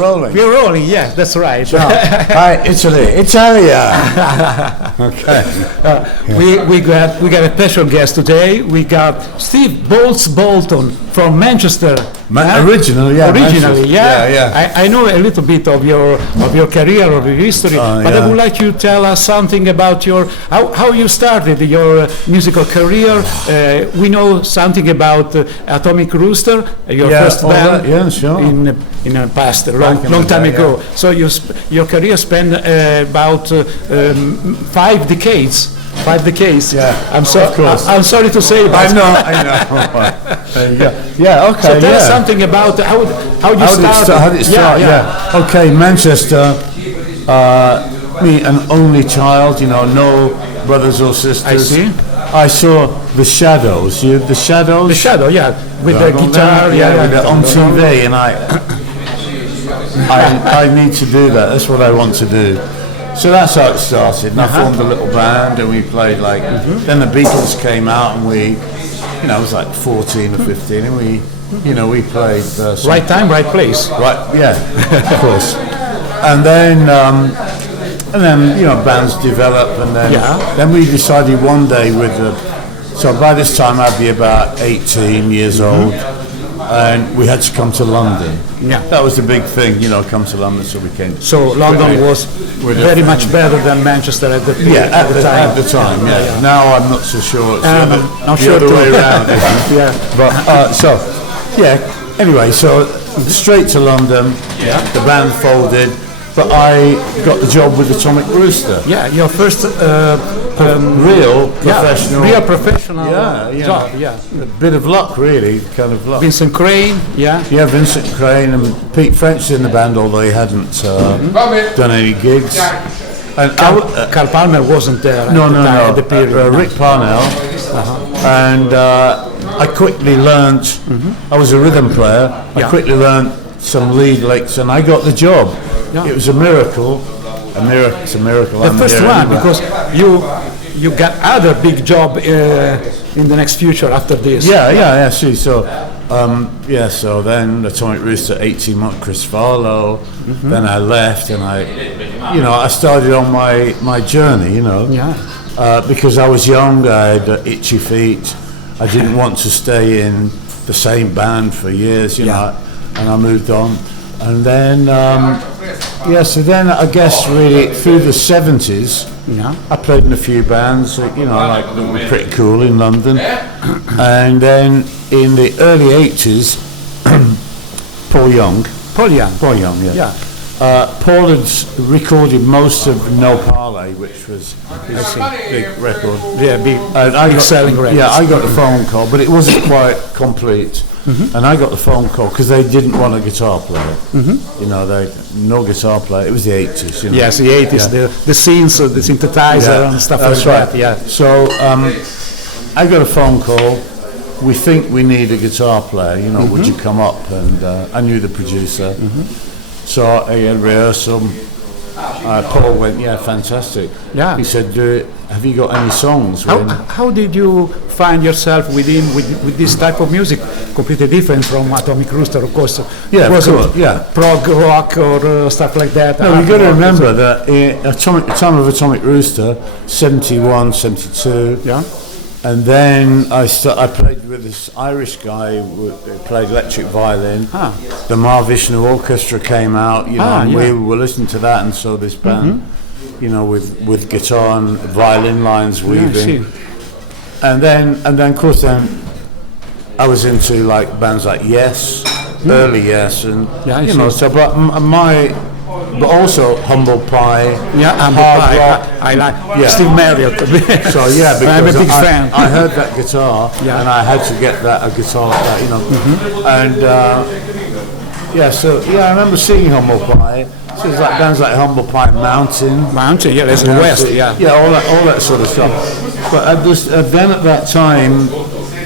rolling. We're rolling, yeah, that's right. So, hi, Italy, Italia. Okay. We got a special guest today. We got Steve BOLTZN from Manchester. Originally, yeah. I know a little bit of your career, of your history, but I would like you to tell us something about how you started your musical career. We know something about Atomic Rooster, your first band, in the past, a long time ago. Yeah. So your career spanned about 5 decades. 5 decades. Yeah, I'm sorry to say, but I know. Yeah. Okay. So tell us something about how you started. How did it start? Yeah. Okay, Manchester. Me, an only child. No brothers or sisters. I see. I saw the Shadows. The Shadows. The Shadow, yeah, with the guitar, on TV, and I need to do that. That's what I want to do. So that's how it started. And I formed a little band, and we played Then the Beatles came out, and we, I was like 14 or 15, and we played. Right time, right place. Right, yeah, of course. And then bands develop, and then we decided one day so by this time I'd be about 18 years old, and we had to come to London. Yeah, that was the big thing, come to London. So we came. So London was very much better than Manchester at the time. At the time. Yeah. Now I'm not so sure. It's the other way around. Yeah. But Anyway, so straight to London. Yeah. The band folded. But I got the job with Atomic Rooster. Yeah, your first real professional job. Yeah, a bit of luck, really, kind of luck. Vincent Crane, Yeah, Vincent Crane and Pete French in the band, although he hadn't done any gigs. And Carl Palmer wasn't there. At the period. Rick Parnell, and I quickly learned. I was a rhythm player. I quickly learned some lead licks, and I got the job. Yeah. It was a miracle. It's a miracle. The first one, because you got other big job in the next future after this. Yeah. See, so then Atomic Rooster, 18 months, Chris Farlow. Then I left, and I started on my journey. Because I was young, I had itchy feet. I didn't want to stay in the same band for years. And I moved on. And then, so then I guess really through the 70s, I played in a few bands, that were pretty cool in London. And then in the early 80s, Paul Young, yeah. Paul had recorded most of No Parley, which was his big record. Yeah, big selling record. Yeah, I got the phone call, but it wasn't quite complete. And I got the phone call because they didn't want a guitar player. No guitar player. It was the 80s. Yes, the 80s. The scenes, the synthesizer and stuff like that. Yeah. So I got a phone call. We think we need a guitar player. Would you come up? And I knew the producer. So I had rehearsal. Paul went, fantastic. Yeah. He said, do it. Have you got any songs? How did you find yourself with this type of music? Completely different from Atomic Rooster, of course. Yeah, it wasn't prog rock or stuff like that. No, you've got to remember that at the time of Atomic Rooster, 71, 72. Yeah. And then I played with this Irish guy who played electric violin. The Mahavishnu Orchestra came out, and we were listening to that, and so this band, with guitar and violin lines weaving. And then of course I was into bands like Yes, early Yes, and but also Humble Pie. Yeah, Humble Pie. I like Steve Marriott. So because I'm a big fan. I heard that guitar, and I had to get a guitar like that, And I remember seeing Humble Pie. So it's like bands like Humble Pie, Mountain, that's in the West, all that sort of stuff. But then at that time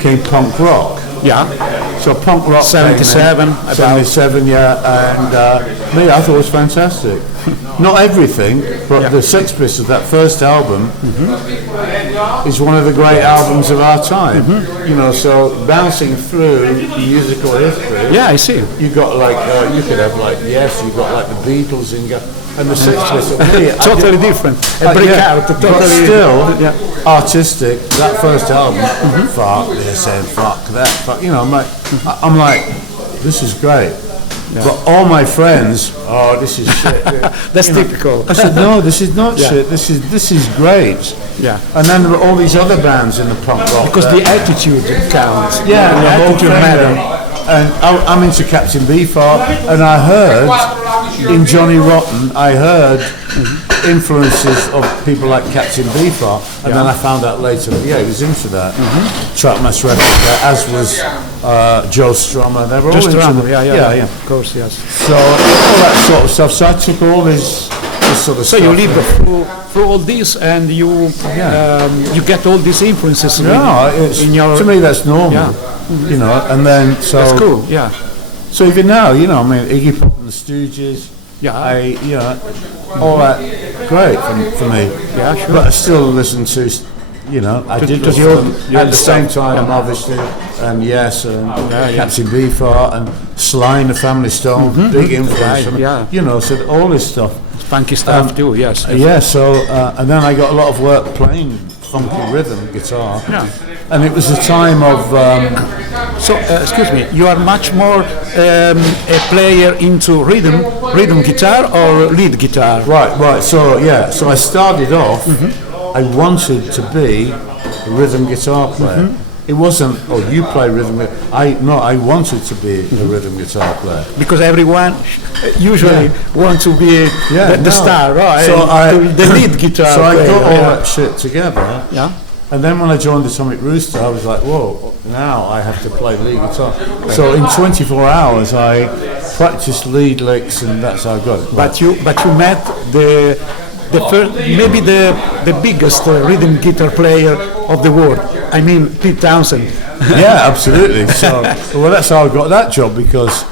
came punk rock. Yeah. So punk rock. 77. 77, and me, I thought it was fantastic. not everything, but the Sex Pistols, that first album, is one of the great albums of our time. You know, so bouncing through musical history. Yeah, I see. You got like you could have like you got like the Beatles and the Sex Pistols. Really, Totally different. A breakout. Totally. But still artistic. That first album, fuck this and fuck that. Fuck, you know, I'm like, this is great. Yeah. But all my friends, this is shit. That's typical. I said, no, this is not shit. This is great. Yeah. And then there were all these other bands in the punk rock. Because the attitude counts. Yeah, the attitude matters. And I'm into Captain Beefheart, and I heard in Johnny Rotten, I heard influences of people like Captain Beefheart, and then I found out later that he was into that. Trackmaster Replica, as was Joe Strummer. They were all into yeah, of course, yes. So all that sort of stuff. So I took all this sort of stuff. So you live through all this, and you get all these influences. In your, to me that's normal. Yeah. You know, and then so that's cool. Yeah. So even now, you know, I mean, Iggy Pop and the Stooges. Yeah. All that great for me. Yeah, sure. But I still listen to, you know, I did listen to them at the same time, obviously, and Captain Beefheart and Sly and the Family Stone, big influence. You know, so all this stuff. Funky stuff too. Yes. Yeah. So and then I got a lot of work playing funky rhythm guitar. Yeah. And it was a time of. Excuse me. You are much more a player into rhythm guitar or lead guitar. Right. So I started off. I wanted to be a rhythm guitar player. It wasn't. Oh, you play rhythm. I wanted to be a rhythm guitar player because everyone usually wants to be the star, right? So the lead guitar. So I got all that shit together. Yeah. And then when I joined Atomic Rooster, I was like, whoa, now I have to play lead guitar. So in 24 hours, I practiced lead licks, and that's how I got it. But you met the first, maybe the biggest rhythm guitar player of the world. I mean, Pete Townsend. Yeah, absolutely. So, well, that's how I got that job because.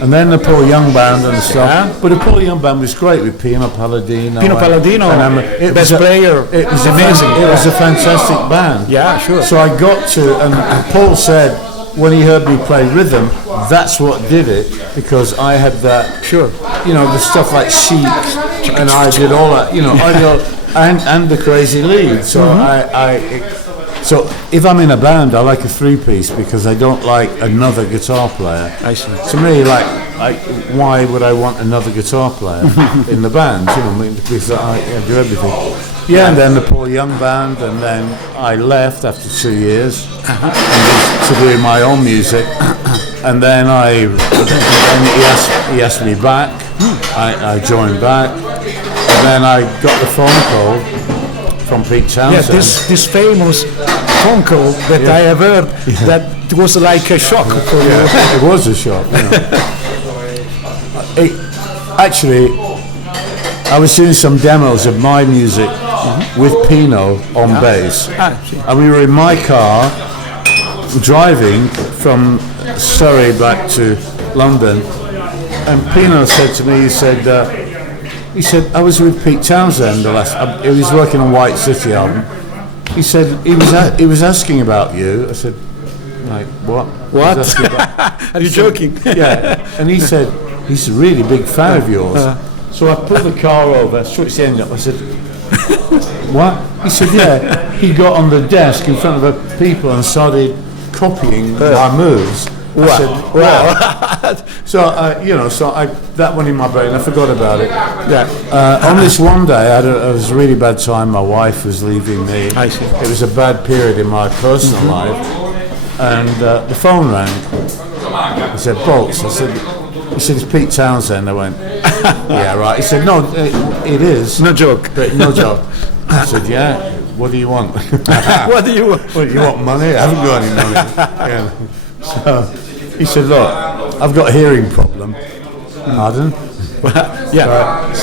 And then the Paul Young Band and stuff. Yeah. But the Paul Young Band was great with Pino Palladino. Best player. It was amazing. It was a fantastic band. Yeah, sure. So I got to, and Paul said when he heard me play rhythm, that's what did it because I had that. Sure. You know, the stuff like Chic, and I did all that. You know, I did, and the crazy lead. So So if I'm in a band, I like a three-piece because I don't like another guitar player. I see. To me, why would I want another guitar player in the band? You know, because I do everything. Yeah, and then the Paul Young Band, and then I left after 2 years to do my own music, and then he asked me back. I joined back, and then I got the phone call from Pete Townsend. Yeah, this famous phone call that I have heard that was like a shock for you. It was a shock. You know. Actually, I was doing some demos of my music with Pino on bass, and we were in my car driving from Surrey back to London, and Pino said to me, he said, I was with Pete Townsend he was working on White City album. He said, he was asking about you. I said, like, what? What? Are you joking? Yeah. And he said, he's a really big fan of yours. So I pulled the car over, switched the engine up. I said, what? He said, yeah. He got on the desk in front of the people and started copying my moves. Wow. I said, wow. So I that went in my brain. I forgot about it. Yeah. On this one day, it was a really bad time. My wife was leaving me. I see. It was a bad period in my personal life, and the phone rang. I said, BOLTZ. He said, it's Pete Townsend. I went, yeah, right. He said, no, it is. No joke. No joke. I said, yeah. What do you want? What do you want? What, you want money? I haven't got any money. Yeah. So he said, look, I've got a hearing problem. Pardon? Yeah. He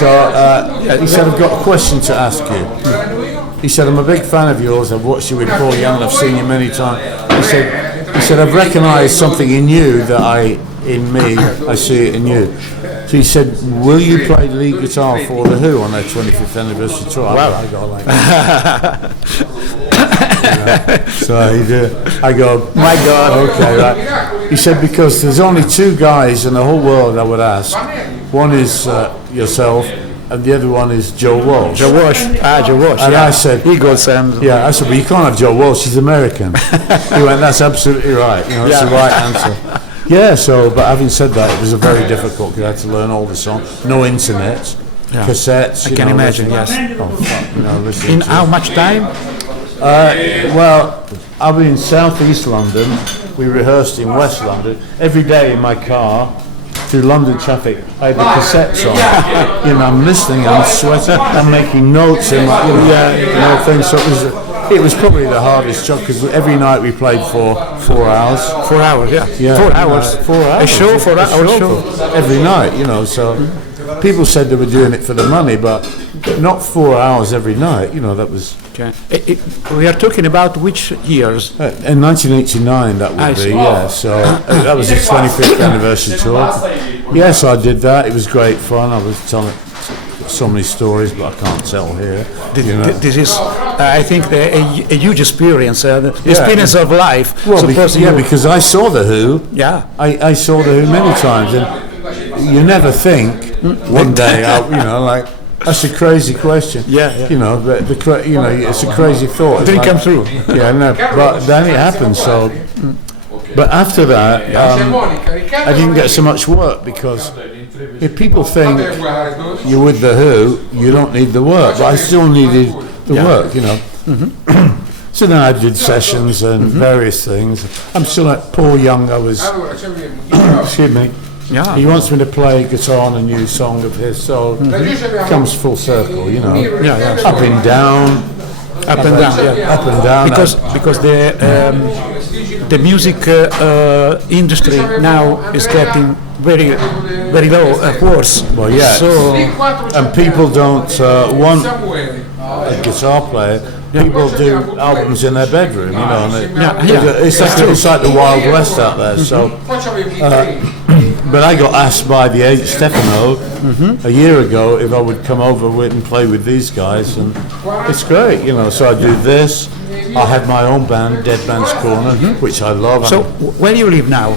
said, I've got a question to ask you. He said, I'm a big fan of yours. I've watched you with Paul Young. I've seen you many times. He said, I've recognised something in you that in me, I see it in you. So he said, will you play lead guitar for The Who on their 25th anniversary tour? Wow. I go like So I go, my God, okay, right. He said, because there's only two guys in the whole world I would ask. One is yourself, and the other one is Joe Walsh. Joe Walsh. Joe Walsh. And yeah. I said, Eagles and I said, but you can't have Joe Walsh, he's American. He went, that's absolutely right. That's the right answer. Yeah, so, but having said that, it was a very difficult, because I had to learn all the songs. No internet, cassettes. I can imagine, yes. In how much time? Well, I'll be in southeast London. We rehearsed in West London. Every day in my car, through London traffic, I had the cassettes on. I'm listening, I'm sweating, I'm making notes and things. So it was probably the hardest job, because every night we played for 4 hours. 4 hours, yeah. 4 hours. 4 hours. A show for that show. Every night, so people said they were doing it for the money, but not 4 hours every night. That was. Okay. We are talking about which years? In 1989, that would be, So that was the 25th anniversary tour. Yes, I did that. It was great fun. I was telling so many stories, but I can't tell here. This is, I think, a huge experience, the experience of life. Well, because I saw The Who. Yeah. I saw The Who many times, and you never think one day, that's a crazy question. Yeah. But it's a crazy thought. It didn't come through. Yeah, no, but then it happened. So, but after that, I didn't get so much work, because if people think you're with The Who, you don't need the work. But I still needed the work, So then I did sessions and various things. I'm still like Paul Young. Excuse me. Yeah. He wants me to play guitar on a new song of his, so it comes full circle, Up and down. Up and down. Because the music industry now is getting very, very low, worse. Well, yeah. So, and people don't want a guitar player. People do albums in their bedroom, It's like the Wild West out there. So, but I got asked by the agent Stefano a year ago if I would come over and play with these guys, and it's great, So I do this. I had my own band, Dead Man's Corner, which I love. So where do you live now?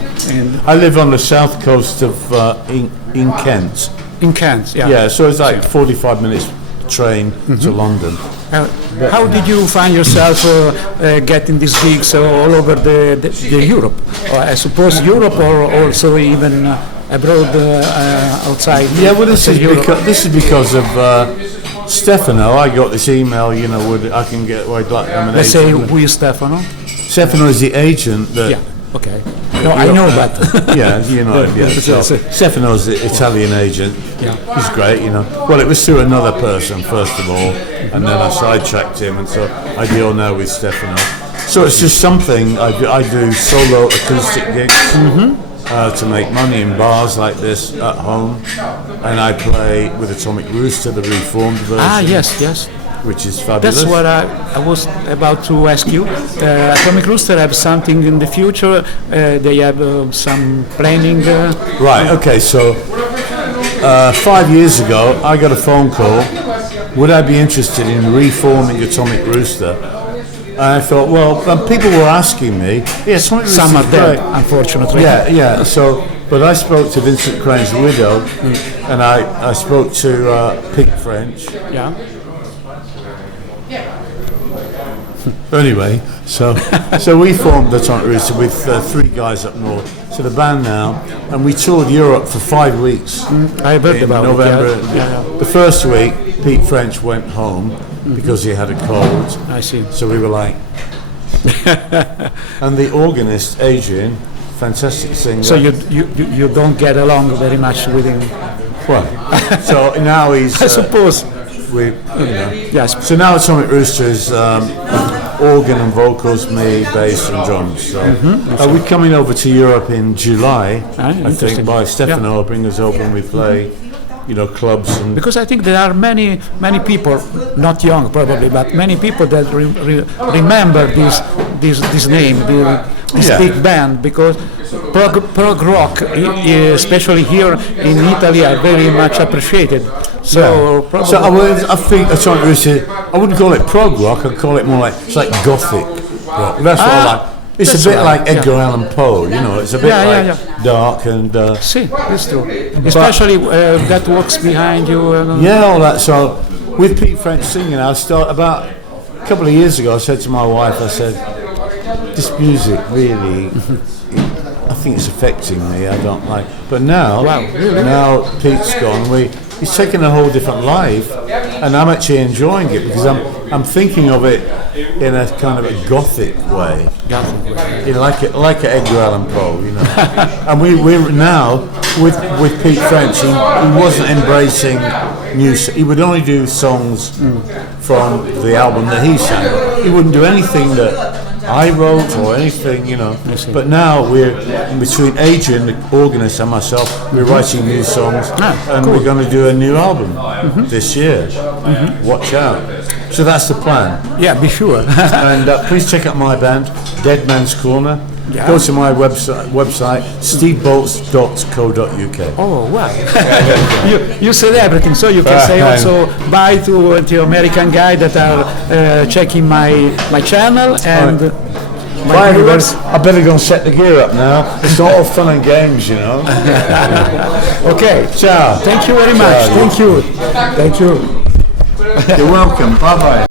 I live on the south coast of in Kent. In Kent, yeah. Yeah, so it's like 45 minutes train to London. How did you find yourself getting these gigs all over the Europe? I suppose Europe, or also even abroad, outside. Yeah, well, this is because of Stefano. I got this email, would I can get? I'm an Let's agent. say who is Stefano? Stefano is the agent that. Yeah. Okay. No, I know that. So Stefano's the Italian agent. Yeah. He's great, Well, it was through another person first of all, and then I sidetracked him, and so I deal now with Stefano. So it's just something I do solo acoustic gigs to make money in bars like this at home, and I play with Atomic Rooster, the reformed version. Yes. Which is fabulous. That's what I was about to ask you. Atomic Rooster have something in the future. They have some planning. Right. Okay. So 5 years ago, I got a phone call. Would I be interested in reforming Atomic Rooster? And I thought, well, people were asking me. Yes, some are dead, unfortunately. Yeah. So, but I spoke to Vincent Crane's widow, and I spoke to Pete French. Yeah. Anyway, so we formed the Atomic Rooster with 3 guys up north. So the band now, and we toured Europe for 5 weeks. I heard about November. It. Yeah. The first week, Pete French went home because he had a cold. I see. So we were like, and the organist Adrian, fantastic singer. So you don't get along very much with him. Well, so now he's. I suppose. Yes. So now Atomic Rooster is organ and vocals, me, bass and drums. So we're coming over to Europe in July. I think by Stefano will bring us over and we play, clubs and. Because I think there are many people, not young probably, but many people that remember this name, this big band, because prog rock, especially here in Italy, are very much appreciated. So, I think Atomic Rooster, I wouldn't call it prog rock, I'd call it more like, it's like gothic rock. That's what I like. It's a bit like Edgar Allan Poe, you know, it's a bit dark and... See, it's true. Especially that walks behind you. All that. So, with Pete French singing, about a couple of years ago, I said to my wife, I said, this music really, I think it's affecting me, I don't like. But now, now Pete's gone, he's taken a whole different life, and I'm actually enjoying it because I'm thinking of it in a kind of a gothic way, you know, like Edgar Allan Poe, you know. And we're now with Pete French. He wasn't embracing he would only do songs from the album that he sang. He wouldn't do anything that I wrote or anything, you know. But now we're in between Adrian, the organist, and myself. We're writing new songs, and we're going to do a new album this year. Watch out! So that's the plan. Yeah, be sure. And please check out my band, Dead Man's Corner. Yeah. Go to my website, steveboltz.co.uk. Oh, wow. you said everything, so you can say also bye to the American guy that are checking my channel and my viewers. I better go and set the gear up now. It's not all fun and games, you know. Okay, ciao. Thank you very much. Thank you. You're welcome. Bye-bye.